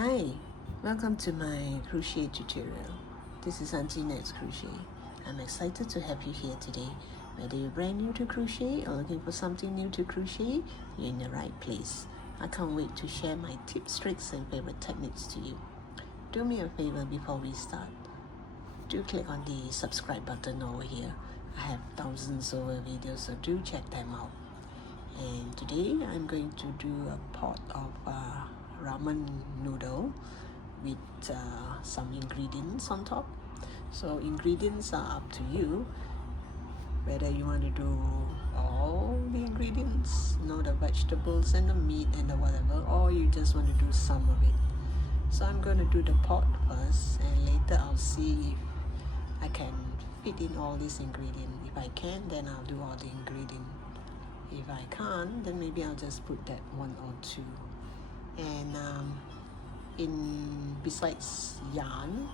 Hi, welcome to my crochet tutorial. This is Auntie Nat's Crochet. I'm excited to have you here today. Whether you're brand new to crochet or looking for something new to crochet, you're in the right place. I can't wait to share my tips, tricks and favorite techniques to you. Do me a favor before we start. Do click on the subscribe button over here. I have thousands over videos, so do check them out. And today I'm going to do a pot of ramen noodle with some ingredients on top. So ingredients are up to you, whether you want to do all the ingredients, the vegetables and the meat and the whatever, or you just want to do some of it. So I'm going to do the pot first, and later I'll see if I can fit in all these ingredients. If I can, then I'll do all the ingredients. If I can't, then maybe I'll just put that one or two. And besides yarn,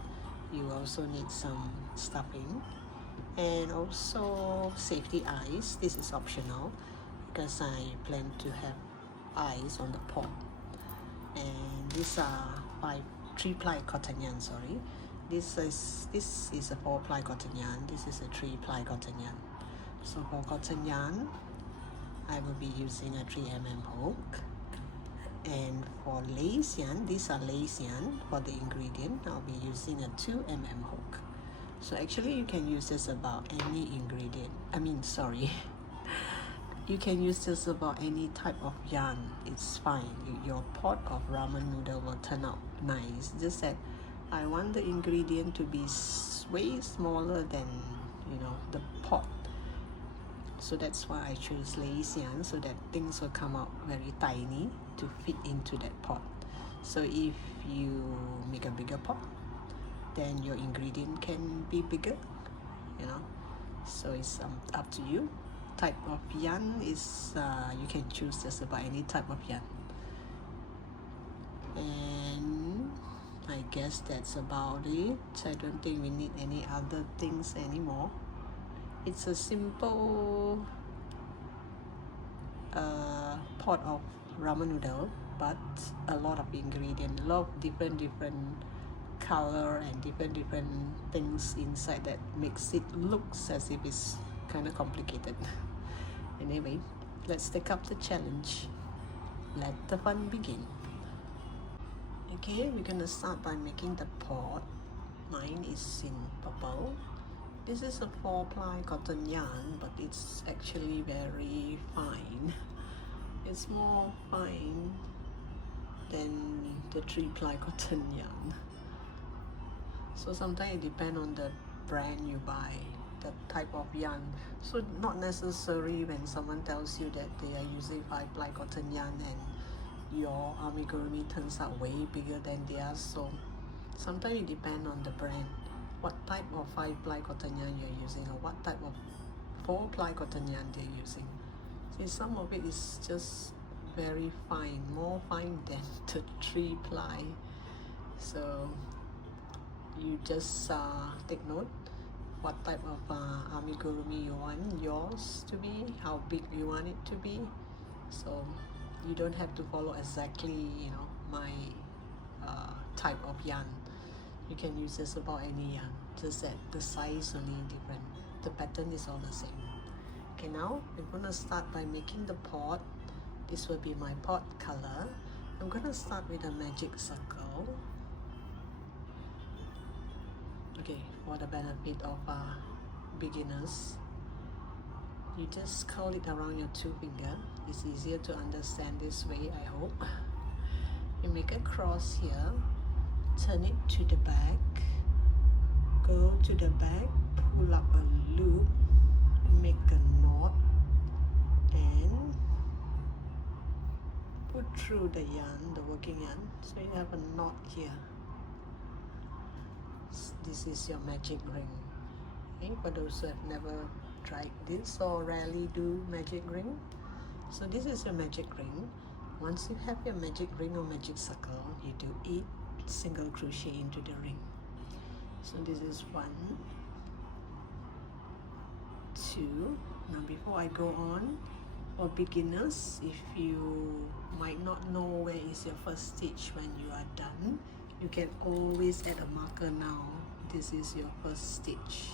you also need some stuffing and also safety eyes. This is optional because I plan to have eyes on the pot. And these are 3-ply cotton yarn. This is a 4-ply cotton yarn. This is a 3-ply cotton yarn. So for cotton yarn, I will be using a 3mm hook, and for lace yarn, these are lace yarn. For the ingredient, I'll be using a 2mm hook. So actually you can use this about any ingredient. You can use this about any type of yarn. It's fine. Your pot of ramen noodle will turn out nice. Just that I want the ingredient to be way smaller than the pot. So that's why I choose lace yarn, so that things will come out very tiny to fit into that pot. So if you make a bigger pot, then your ingredient can be bigger, So it's up to you. Type of yarn is, you can choose just about any type of yarn. And I guess that's about it. I don't think we need any other things anymore. It's a simple pot of ramen noodle, but a lot of ingredients, a lot of different color and different things inside that makes it looks as if it's kind of complicated. Anyway, let's take up the challenge. Let the fun begin. Okay, we're gonna start by making the pot. Mine is in purple. This is a 4-ply cotton yarn, but it's actually very fine. It's more fine than the 3-ply cotton yarn. So sometimes it depends on the brand you buy, the type of yarn. So not necessary when someone tells you that they are using 5-ply cotton yarn and your amigurumi turns out way bigger than theirs. So sometimes it depends on the brand, what type of 5-ply cotton yarn you're using, or what type of 4-ply cotton yarn they're using. See, some of it is just very fine, more fine than the 3-ply. So you just take note what type of amigurumi you want yours to be, how big you want it to be. So you don't have to follow exactly my type of yarn. You can use this about any yarn, just that the size only different. The pattern is all the same. Okay, now we're gonna start by making the pot. This will be my pot color. I'm gonna start with a magic circle. Okay, for the benefit of beginners, you just curl it around your 2 fingers. It's easier to understand this way, I hope. You make a cross here, turn it to the back, go to the back, pull up a loop, make a knot, and put through the yarn, the working yarn, so you have a knot here. This is your magic ring. Okay, for those who have never tried this or rarely do magic ring, so this is your magic ring. Once you have your magic ring or magic circle, you do 8 single crochet into the ring. So this is 1, 2. Now before I go on, for beginners, if you might not know where is your first stitch when you are done, you can always add a marker now. This is your first stitch.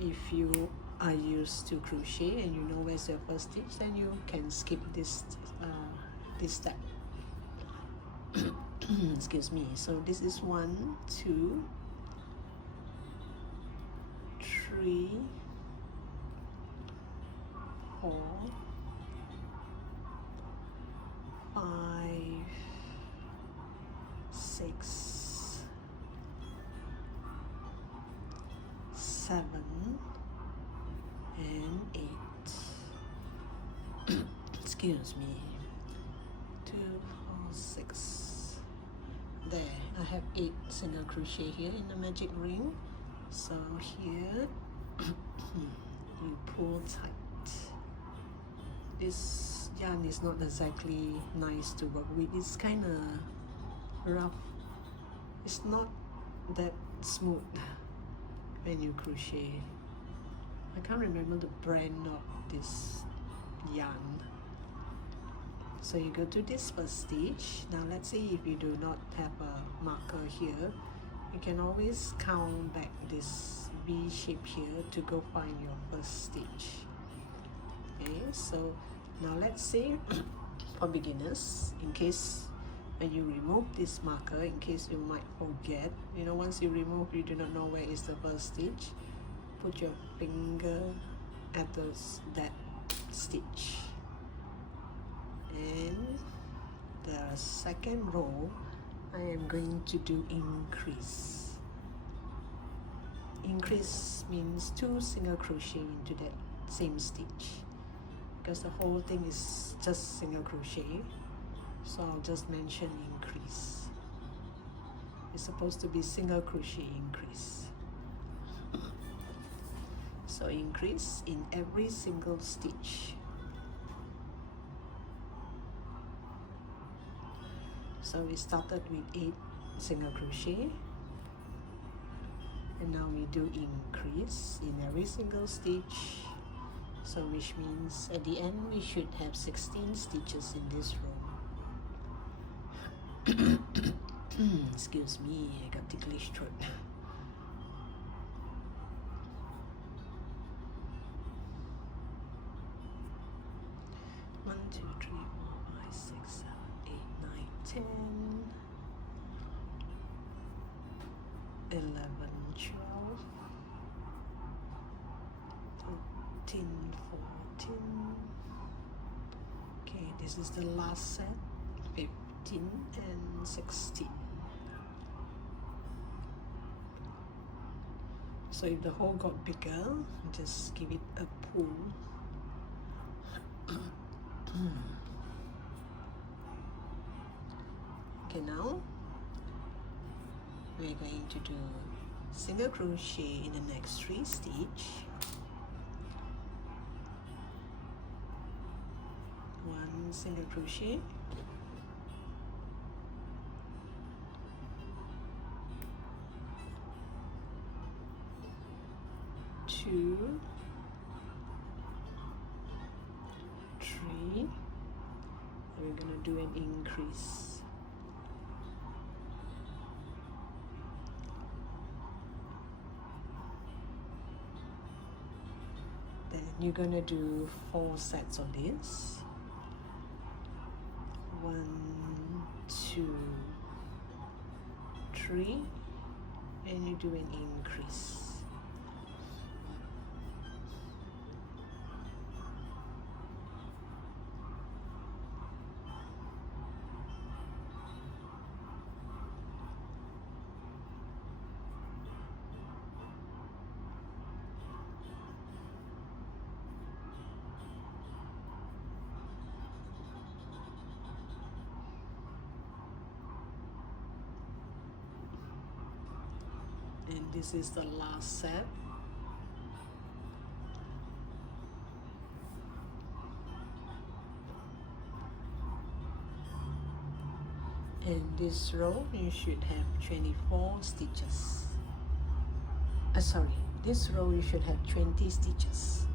If you are used to crochet and you know where's your first stitch, then you can skip this step. Excuse me. So this is 1, 2, 3, 4, 5, 6, 7, and 8. Excuse me. 2, 4, 6. There, I have 8 single crochet here in the magic ring. So here you pull tight. This yarn is not exactly nice to work with. It's kind of rough. It's not that smooth when you crochet. I can't remember the brand of this yarn. So you go to this first stitch. Now let's say if you do not have a marker here, you can always count back this V shape here to go find your first stitch. Okay, so now let's say for beginners, in case when you remove this marker, in case you might forget, you know, once you remove, you do not know where is the first stitch, put your finger at that stitch, and the second row I am going to do increase. Increase means 2 single crochet into that same stitch, because the whole thing is just single crochet, so I'll just mention increase. It's supposed to be single crochet increase. So increase in every single stitch. So we started with 8 single crochet, and now we do increase in every single stitch. So which means at the end we should have 16 stitches in this row. Excuse me, I got ticklish throat. 1, 2, 3, 4, 5, 6, 7, 8, 9, 10, 11, 12, 13, 14. Okay, this is the last set. 15 and 16. So if the hole got bigger, just give it a pull. Okay, now we're going to do single crochet in the next 3 stitch. 1 single crochet, 2, 3, and we're gonna do an increase. Then you're gonna do 4 sets of this. 1, 2, 3, and you do an increase. And this is the last set. In this row you should have 24 stitches. Sorry, this row you should have 20 stitches.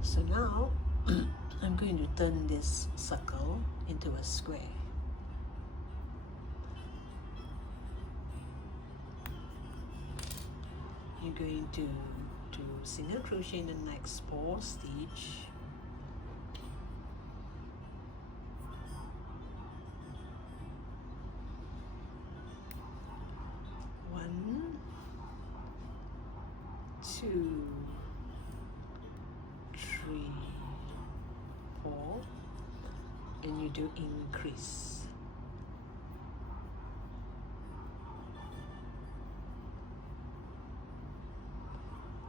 So now I'm going to turn this circle into a square. You're going to do single crochet in the next 4 stitches. One, 2, 3, 4, and you do increase.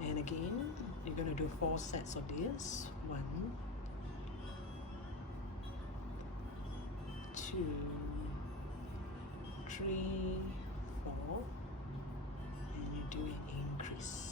And again, you're going to do 4 sets of this. 1, 2, 3, 4, and you do an increase.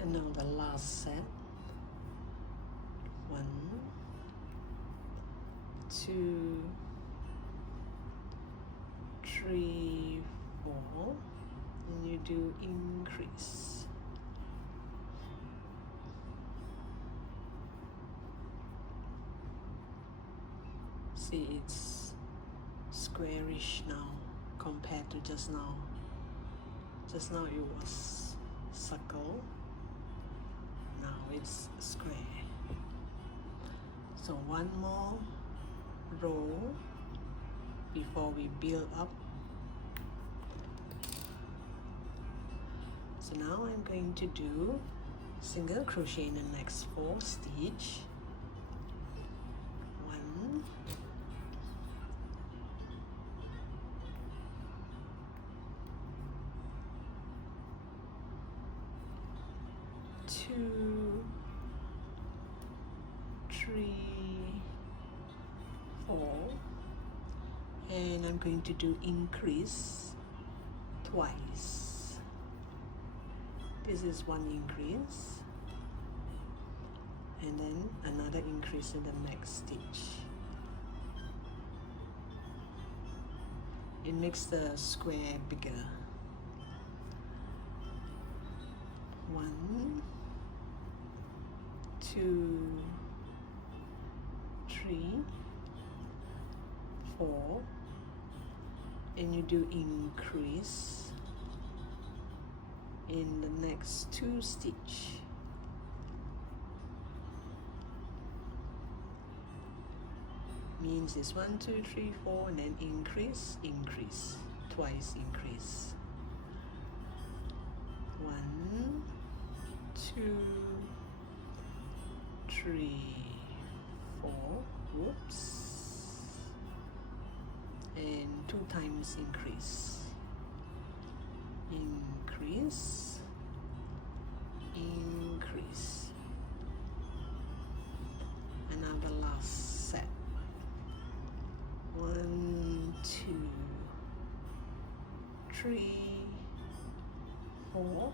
And now the last set. 1, 2, 3, 4, and you do increase. See, it's squarish now compared to just now. Just now it was circle. Now it's square. So one more row before we build up. So now I'm going to do single crochet in the next 4 stitches. 1, 2, 3, 4, and I'm going to do increase twice. This is 1 increase, and then another increase in the next stitch. It makes the square bigger. 1, 2, 3, 4, and you do increase in the next 2 stitches. Means it's 1, 2, 3, 4, and then increase, increase, twice increase. 1, 2, 3, 4, whoops, and 2 times increase, increase, increase, and now the last set. 1, 2, 3, 4,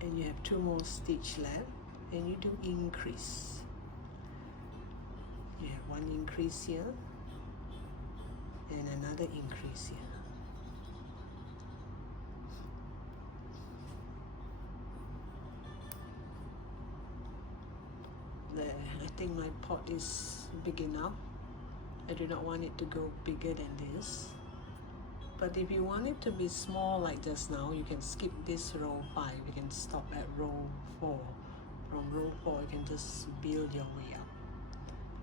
and you have 2 more stitches left, and you do increase. You have 1 increase here and another increase here. There, I think my pot is big enough. I do not want it to go bigger than this. But if you want it to be small like just now, you can skip this row 5. You can stop at row 4. From row 4, you can just build your way up.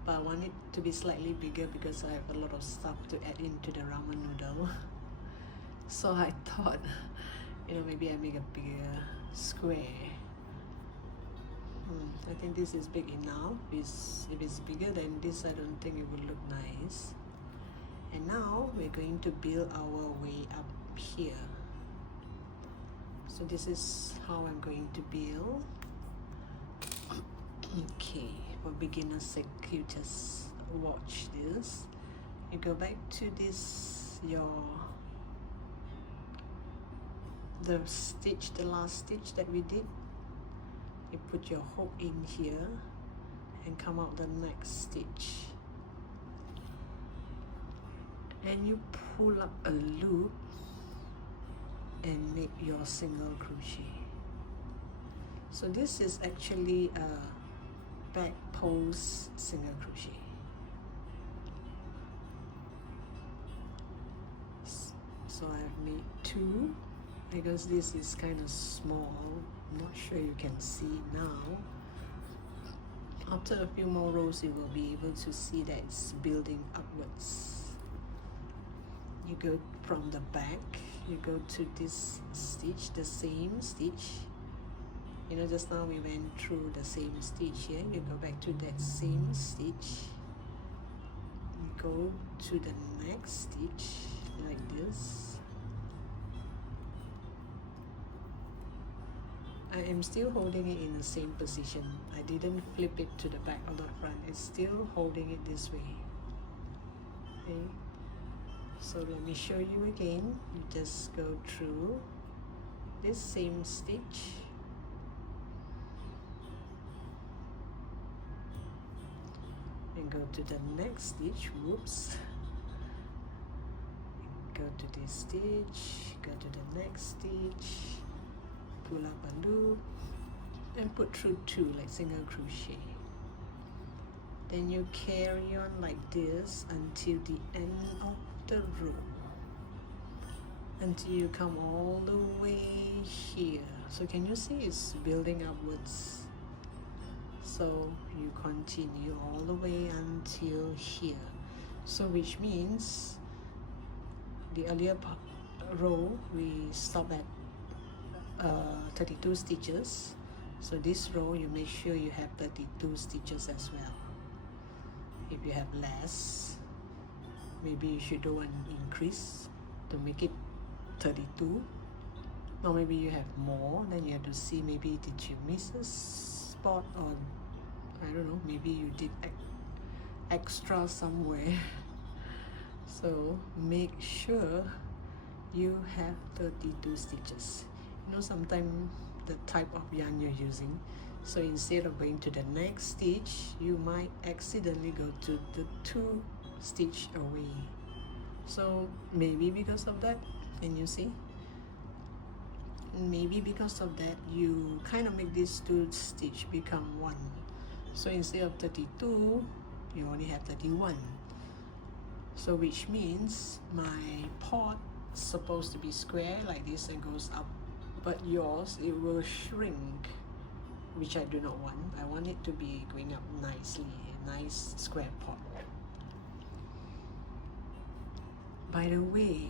But I want it to be slightly bigger because I have a lot of stuff to add into the ramen noodle. So I thought, maybe I make a bigger square. I think this is big enough. If it's bigger than this, I don't think it would look nice. And now we're going to build our way up here. So this is how I'm going to build. Okay, for beginner's sake, you just watch this. You go back to this, your the stitch, the last stitch that we did, you put your hook in here and come out the next stitch, and you pull up a loop and make your single crochet. So this is actually a back post single crochet. So I've made 2 because this is kind of small. I'm not sure you can see now. After a few more rows, you will be able to see that it's building upwards. You go from the back, you go to this stitch, the same stitch. You know, just now we went through the same stitch here. You go back to that same stitch. You go to the next stitch like this. I am still holding it in the same position. I didn't flip it to the back or the front. It's still holding it this way. Okay. So let me show you again. You just go through this same stitch. And go to the next stitch. Whoops. Go to this stitch. Go to the next stitch. Pull up a loop and put through 2 like single crochet. Then you carry on like this until the end of the row, until you come all the way here. So can you see it's building upwards? So you continue all the way until here. So which means the earlier row we stop at 32 stitches. So this row you make sure you have 32 stitches as well. If you have less, maybe you should do an increase to make it 32. Or maybe you have more, then you have to see maybe did you miss a spot, or I don't know, maybe you did extra somewhere. So make sure you have 32 stitches. You know, sometimes the type of yarn you're using, so instead of going to the next stitch, you might accidentally go to the 2 stitch away. So maybe because of that, and you see, maybe because of that you kind of make these 2 stitch become 1. So instead of 32, you only have 31. So which means my pot is supposed to be square like this and goes up, but yours, it will shrink, which I do not want. I want it to be going up nicely, a nice square pot. By the way,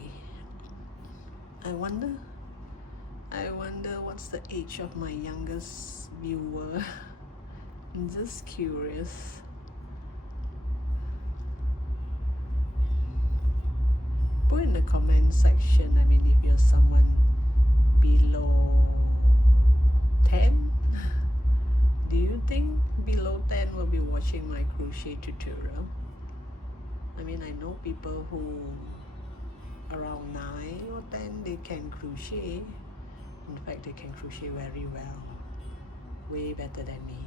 I wonder what's the age of my youngest viewer. I'm just curious. Put in the comment section, I mean, if you're someone below 10, do you think below 10 will be watching my crochet tutorial? I mean, I know people who around 9 or 10, they can crochet. In fact, they can crochet very well, way better than me.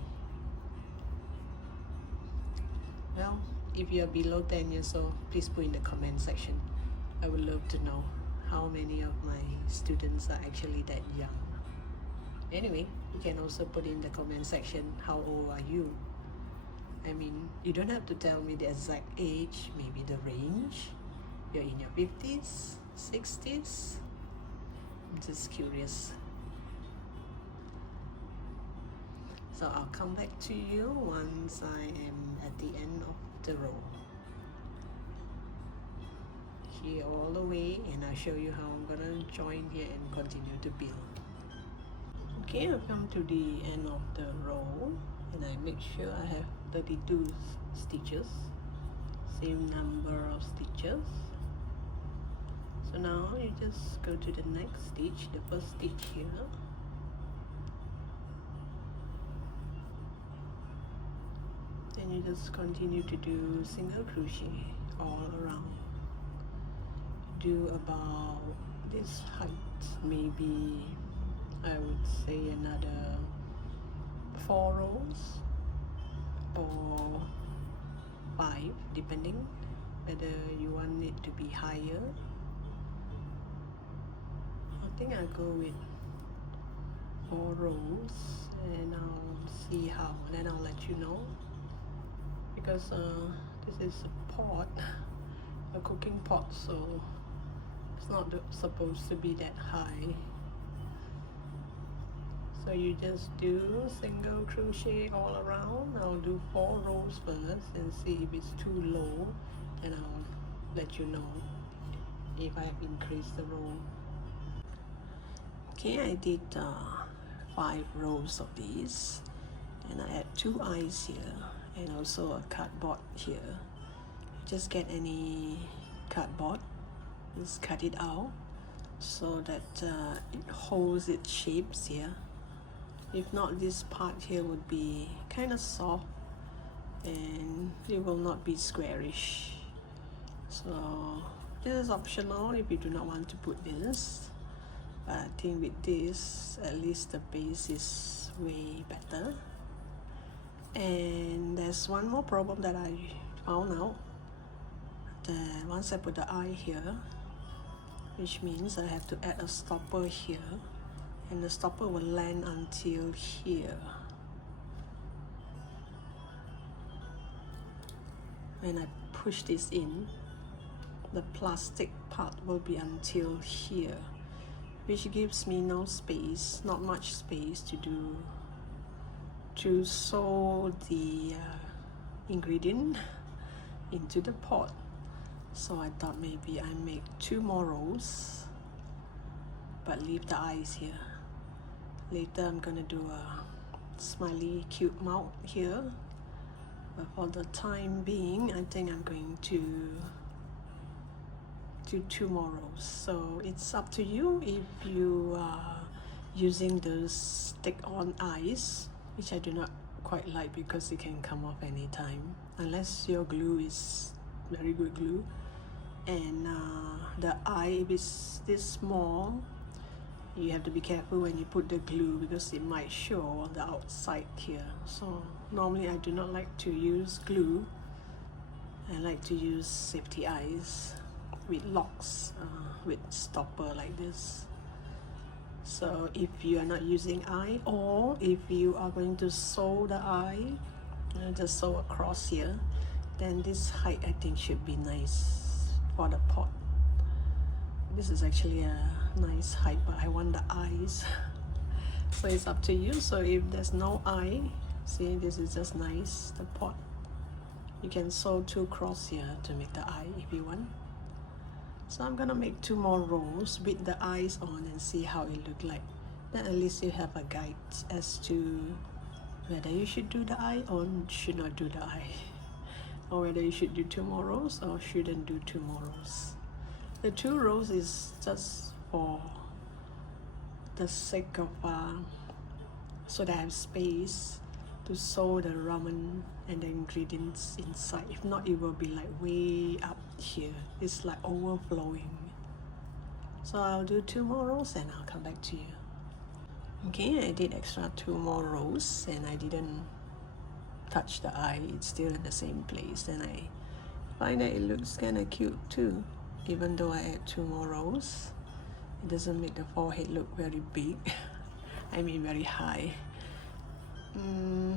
Well, if you're below 10 years old, please put in the comment section. I would love to know how many of my students are actually that young. Anyway, you can also put in the comment section, how old are you? I mean, you don't have to tell me the exact age, maybe the range. You're in your 50s, 60s? I'm just curious. So I'll come back to you once I am at the end of the row. Here all the way, and I'll show you how I'm gonna join here and continue to build. Okay, I've come to the end of the row, and I make sure I have 32 stitches, same number of stitches. So now you just go to the next stitch, the first stitch here. Then you just continue to do single crochet all around. Do about this height, maybe I would say another 4 rows or 5, depending whether you want it to be higher. I think I'll go with 4 rows and I'll see how, then I'll let you know, because this is a pot, a cooking pot, so it's not supposed to be that high. So you just do single crochet all around. I'll do 4 rows first and see if it's too low, and I'll let you know if I have increased the row. Okay, I did 5 rows of these, and I add 2 eyes here and also a cardboard here. Just get any cardboard, just cut it out so that it holds its shapes here. If not, this part here would be kind of soft and it will not be squarish. So this is optional if you do not want to put this, but I think with this at least the base is way better. And there's one more problem that I found out, that once I put the eye here, which means I have to add a stopper here, and the stopper will land until here. When I push this in, the plastic part will be until here, which gives me no space, not much space to sew the ingredient into the pot. So I thought maybe I make 2 more rows but leave the eyes here. Later I'm gonna do a smiley cute mouth here, but for the time being I think I'm going to do 2 more rows. So it's up to you if you are using those stick-on eyes, which I do not quite like because it can come off anytime unless your glue is very good glue. And the eye, if it's this small, you have to be careful when you put the glue because it might show on the outside here. So normally I do not like to use glue. I like to use safety eyes with locks, with stopper like this. So if you are not using eye, or if you are going to sew the eye, just sew across here, then this height I think should be nice for the pot. This is actually a nice height, but I want the eyes. So it's up to you. So if there's no eye, see, this is just nice, the pot. You can sew 2 cross here to make the eye if you want. So I'm gonna make 2 more rows with the eyes on and see how it look like. Then at least you have a guide as to whether you should do the eye or should not do the eye, or whether you should do 2 more rows or shouldn't do 2 more rows. The 2 rows is just for the sake of so that I have space to sew the ramen and the ingredients inside. If not, it will be like way up here. It's like overflowing. So I'll do 2 more rows and I'll come back to you. Okay, I did extra 2 more rows and I didn't touch the eye. It's still in the same place, and I find that it looks kind of cute too. Even though I add 2 more rows, it doesn't make the forehead look very big. I mean very high.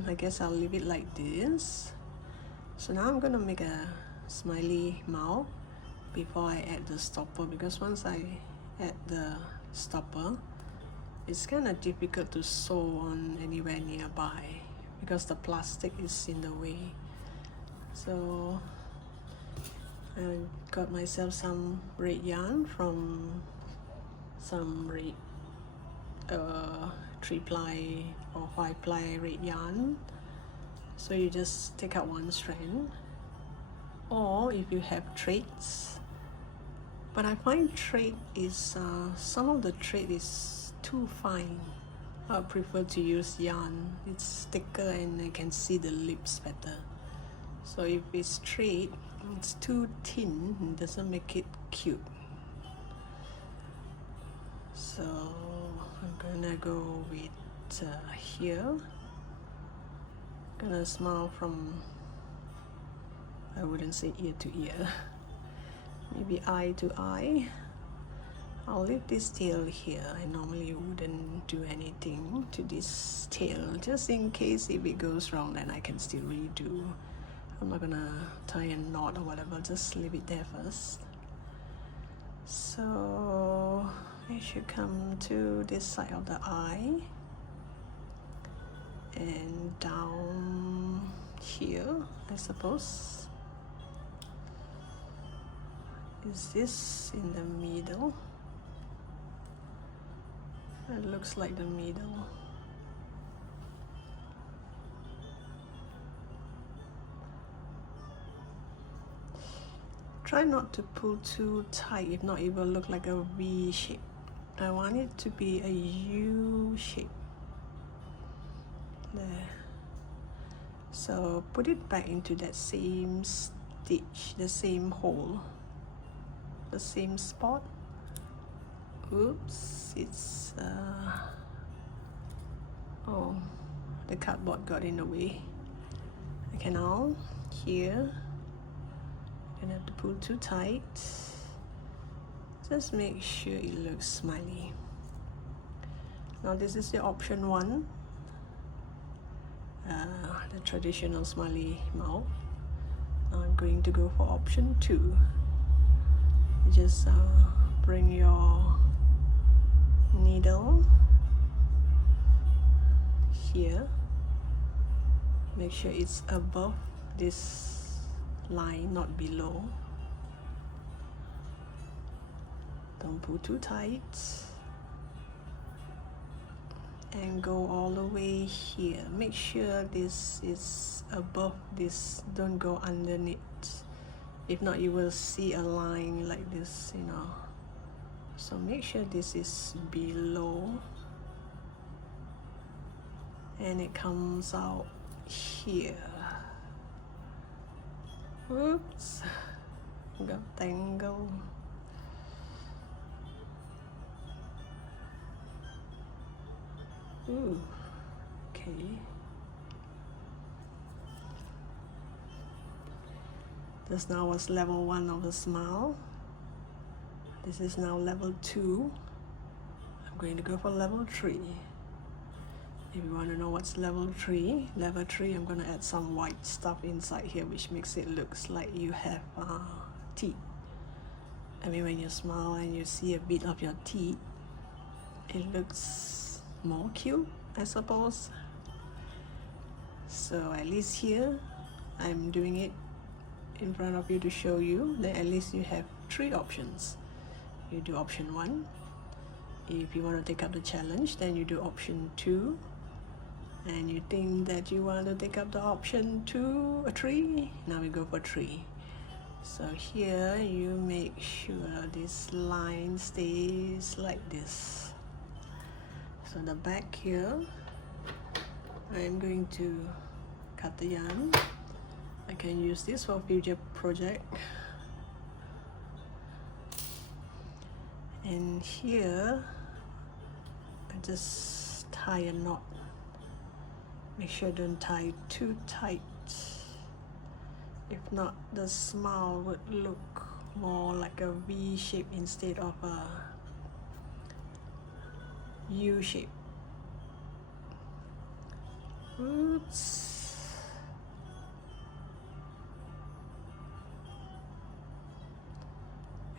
I guess I'll leave it like this. So now I'm gonna make a smiley mouth before I add the stopper, because once I add the stopper, it's kind of difficult to sew on anywhere nearby because the plastic is in the way. So I got myself some red yarn from some red 3-ply or 5-ply red yarn. So you just take out 1 strand, or if you have threads, but I find thread is some of the thread is too fine. I prefer to use yarn. It's thicker and I can see the lips better. So if it's thread, it's too thin, it doesn't make it cute. So I'm gonna go with here. Gonna smile from, I wouldn't say ear to ear, maybe eye to eye. I'll leave this tail here. I normally wouldn't do anything to this tail, just in case if it goes wrong, then I can still redo. I'm not gonna tie a knot or whatever, just leave it there first. So it should come to this side of the eye and down here, I suppose. Is this in the middle? It looks like the middle. Try not to pull too tight, if not it will look like a V shape. I want it to be a U shape. There. So put it back into that same stitch, the same hole, the same spot. Oops, it's oh, the cardboard got in the way. Okay, now here, gonna have to pull too tight. Just make sure it looks smiley. Now this is the option 1, the traditional smiley mouth. Now I'm going to go for option 2. Just bring your needle here. Make sure it's above this line, not below. Don't pull too tight. And go all the way here. Make sure this is above this, don't go underneath. If not, you will see a line like this, you know. So make sure this is below. And it comes out here. Oops, got tangled. Ooh, okay. This now was level 1 of the smile. This is now level 2. I'm going to go for level 3. If you want to know what's level 3, I'm going to add some white stuff inside here, which makes it looks like you have teeth. I mean, when you smile and you see a bit of your teeth, it looks more cute, I suppose. So at least here, I'm doing it in front of you to show you that at least you have 3 options. You do option 1. If you want to take up the challenge, then you do option 2. And you think that you want to take up the option 2 or 3, now we go for 3. So here you make sure this line stays like this. So the back here, I'm going to cut the yarn. I can use this for future project. And here, I just tie a knot. Make sure don't tie too tight. If not, the smile would look more like a V shape instead of a U shape. Oops.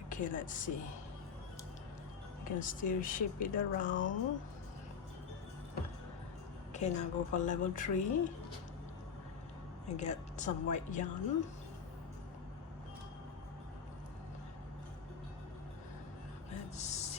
Okay, let's see. You can still shape it around. Okay, now go for level 3 and get some white yarn. Let's